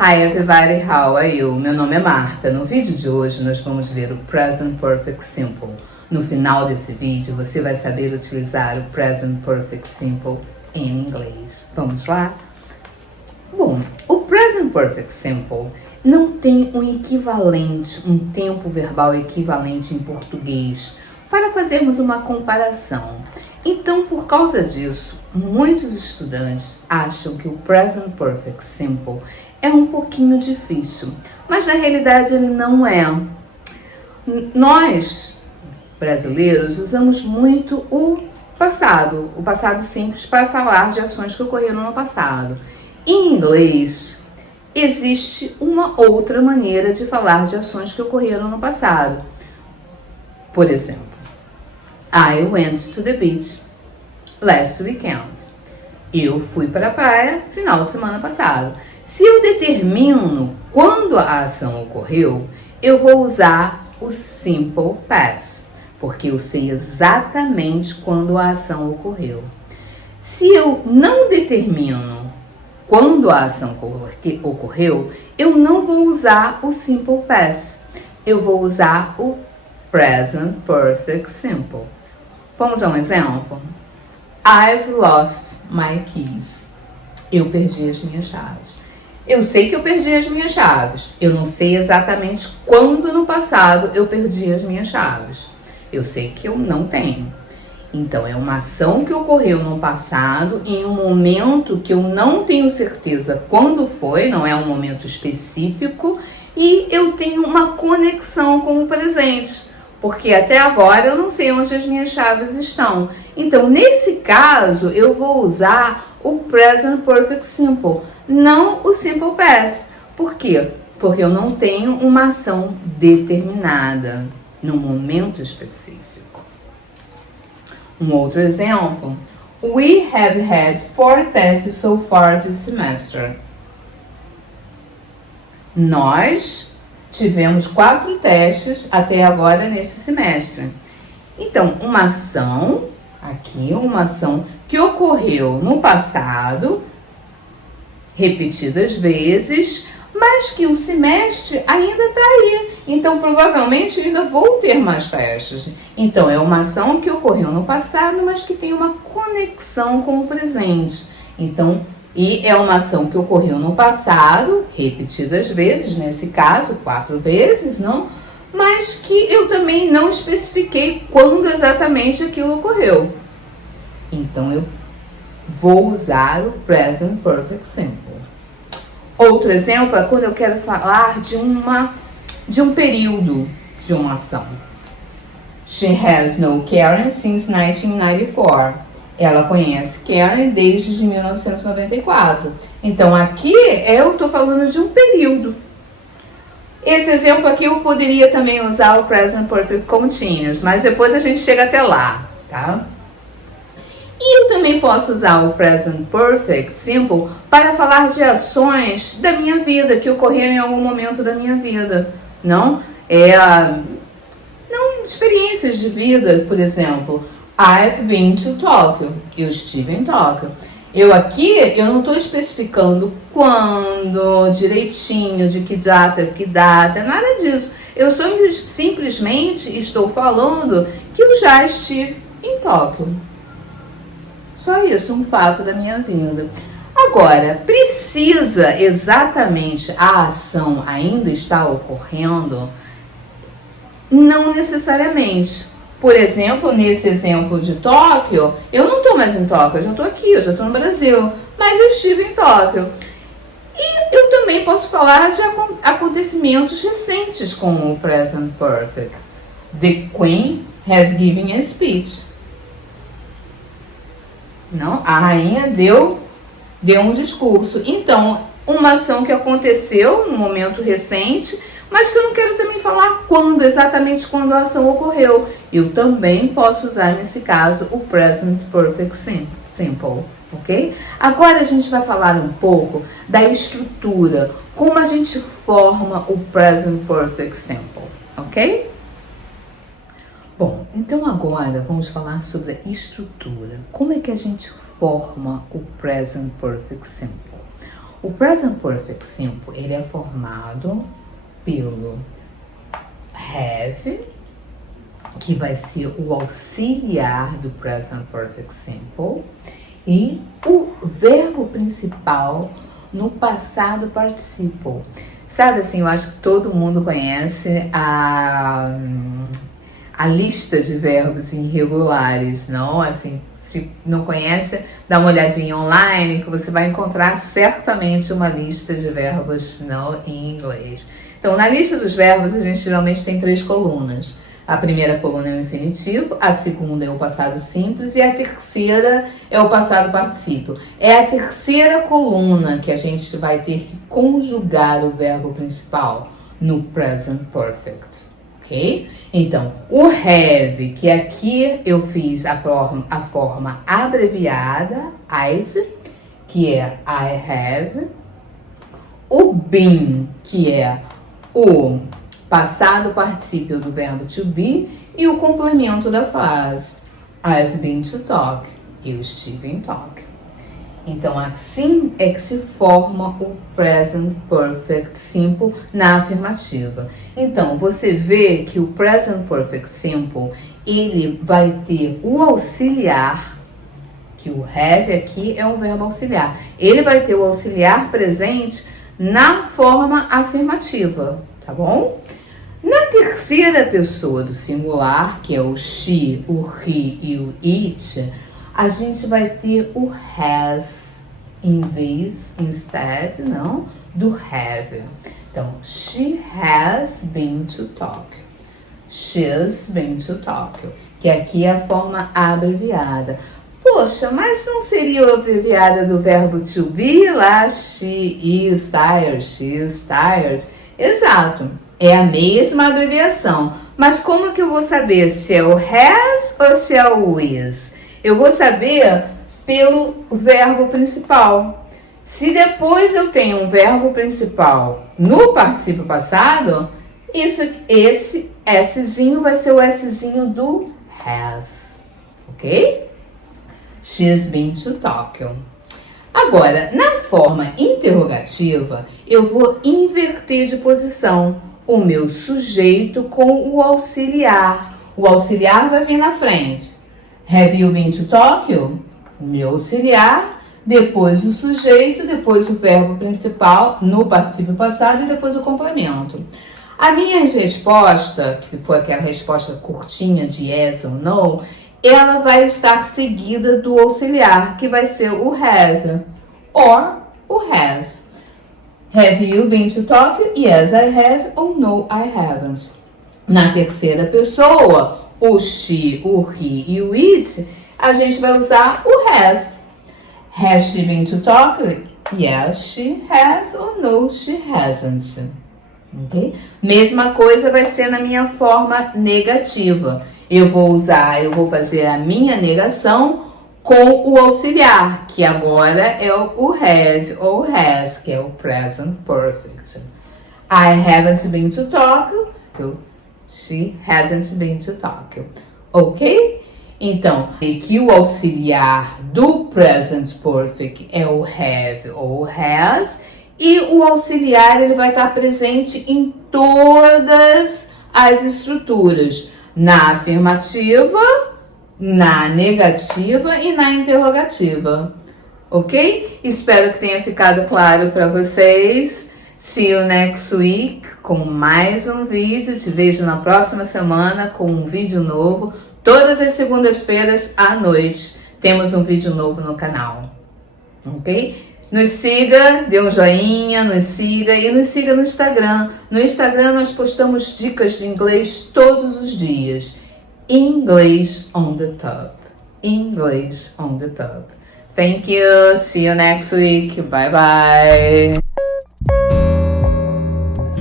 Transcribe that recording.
Hi everybody, how are you? Meu nome é Marta. No vídeo de hoje nós vamos ver o Present Perfect Simple. No final desse vídeo você vai saber utilizar o Present Perfect Simple em inglês. Vamos lá? Bom, o Present Perfect Simple não tem um equivalente, um tempo verbal equivalente em português para fazermos uma comparação. Então, por causa disso, muitos estudantes acham que o Present Perfect Simple é um pouquinho difícil, mas na realidade ele não é. Nós, brasileiros, usamos muito o passado simples para falar de ações que ocorreram no passado. Em inglês, existe uma outra maneira de falar de ações que ocorreram no passado. Por exemplo, I went to the beach last weekend. Eu fui para a praia final de semana passado. Se eu determino quando a ação ocorreu, eu vou usar o Simple Past, porque eu sei exatamente quando a ação ocorreu. Se eu não determino quando a ação ocorreu, eu não vou usar o Simple Past. Eu vou usar o Present Perfect Simple. Vamos a um exemplo? I've lost my keys. Eu perdi as minhas chaves. Eu sei que eu perdi as minhas chaves. Eu não sei exatamente quando no passado eu perdi as minhas chaves. Eu sei que eu não tenho. Então, é uma ação que ocorreu no passado, em um momento que eu não tenho certeza quando foi, não é um momento específico, e eu tenho uma conexão com o presente, porque até agora eu não sei onde as minhas chaves estão. Então, nesse caso, eu vou usar o Present Perfect Simple, não o Simple Past. Por quê? Porque eu não tenho uma ação determinada, num momento específico. Um outro exemplo. We have had 4 tests so far this semester. Nós tivemos 4 testes até agora nesse semestre. Então, uma ação que ocorreu no passado, repetidas vezes, mas que o semestre ainda está aí. Então, provavelmente, ainda vou ter mais testes. Então, é uma ação que ocorreu no passado, mas que tem uma conexão com o presente. Então, e é uma ação que ocorreu no passado, repetidas vezes, nesse caso, 4 vezes, não? Mas que eu também não especifiquei quando exatamente aquilo ocorreu. Então, eu vou usar o Present Perfect Simple. Outro exemplo é quando eu quero falar de um período de uma ação. She has known Karen since 1994. Ela conhece Karen desde 1994. Então, aqui eu estou falando de um período. Esse exemplo aqui eu poderia também usar o Present Perfect Continuous, mas depois a gente chega até lá, tá? E eu também posso usar o Present Perfect Simple para falar de ações da minha vida, que ocorreram em algum momento da minha vida, não? Não experiências de vida, por exemplo. I've been to Tokyo. Eu estive em Tóquio. Eu não estou especificando quando, direitinho, de que data, nada disso. Eu simplesmente estou falando que eu já estive em Tóquio. Só isso, um fato da minha vida. Agora, precisa exatamente a ação ainda estar ocorrendo? Não necessariamente. Por exemplo, nesse exemplo de Tóquio, eu não estou mais em Tóquio, eu já estou aqui, eu já estou no Brasil, mas eu estive em Tóquio. E eu também posso falar de acontecimentos recentes com o Present Perfect. The Queen has given a speech. Não, a rainha deu um discurso. Então, uma ação que aconteceu num momento recente, mas que eu não quero também falar exatamente quando a ação ocorreu. Eu também posso usar, nesse caso, o Present Perfect Simple, ok? Agora a gente vai falar um pouco da estrutura, como a gente forma o Present Perfect Simple, ok? Bom, então agora vamos falar sobre a estrutura. Como é que a gente forma o Present Perfect Simple? O Present Perfect Simple, ele é formado pelo have, que vai ser o auxiliar do Present Perfect Simple, e o verbo principal no passado participle. Sabe assim, eu acho que todo mundo conhece a lista de verbos irregulares, não? Assim, se não conhece, dá uma olhadinha online que você vai encontrar certamente uma lista de verbos não em inglês. Então, na lista dos verbos, a gente geralmente tem 3 colunas. A primeira coluna é o infinitivo, a segunda é o passado simples e a terceira é o passado particípio. É a terceira coluna que a gente vai ter que conjugar o verbo principal no present perfect, ok? Então, o have, que aqui eu fiz a forma abreviada, I've, que é I have. O been, que é o passado particípio do verbo to be, e o complemento da frase I've been to talk, eu estive em talk. Então, assim é que se forma o present perfect simple na afirmativa. Então, você vê que o present perfect simple, ele vai ter o auxiliar, que o have aqui é um verbo auxiliar. Ele vai ter o auxiliar presente na forma afirmativa, tá bom? Na terceira pessoa do singular, que é o she, o he e o it, a gente vai ter o has instead, não, do have. Então, she has been to talk. She's been to talk. Que aqui é a forma abreviada. Poxa, mas não seria a abreviada do verbo to be lá? She is tired. Exato. É a mesma abreviação. Mas como que eu vou saber se é o has ou se é o is? Eu vou saber pelo verbo principal. Se depois eu tenho um verbo principal no particípio passado, esse Szinho vai ser o Szinho do has. Ok? She's been to Tokyo. Agora, na forma interrogativa, eu vou inverter de posição o meu sujeito com o auxiliar. O auxiliar vai vir na frente. Have you been to Tokyo? O meu auxiliar, depois o sujeito, depois o verbo principal no particípio passado e depois o complemento. A minha resposta, que foi aquela resposta curtinha de yes ou no, ela vai estar seguida do auxiliar, que vai ser o have or o has. Have you been to Tokyo? Yes, I have, ou no, I haven't. Na terceira pessoa, o she, o he e o it, a gente vai usar o has. Has she been to Tokyo? Yes, she has, ou no, she hasn't. Okay? Mesma coisa vai ser na minha forma negativa. Eu vou fazer a minha negação com o auxiliar, que agora é o have ou has, que é o present perfect. I haven't been to Tokyo. She hasn't been to Tokyo. Ok? Então, aqui o auxiliar do present perfect é o have ou has, e o auxiliar ele vai estar presente em todas as estruturas. Na afirmativa, na negativa e na interrogativa. Ok? Espero que tenha ficado claro para vocês. See you next week com mais um vídeo. Te vejo na próxima semana com um vídeo novo. Todas as segundas-feiras à noite temos um vídeo novo no canal. Ok? Nos siga, dê um joinha, nos siga e nos siga no Instagram. No Instagram nós postamos dicas de inglês todos os dias. English on the top. English on the top. Thank you. See you next week. Bye bye.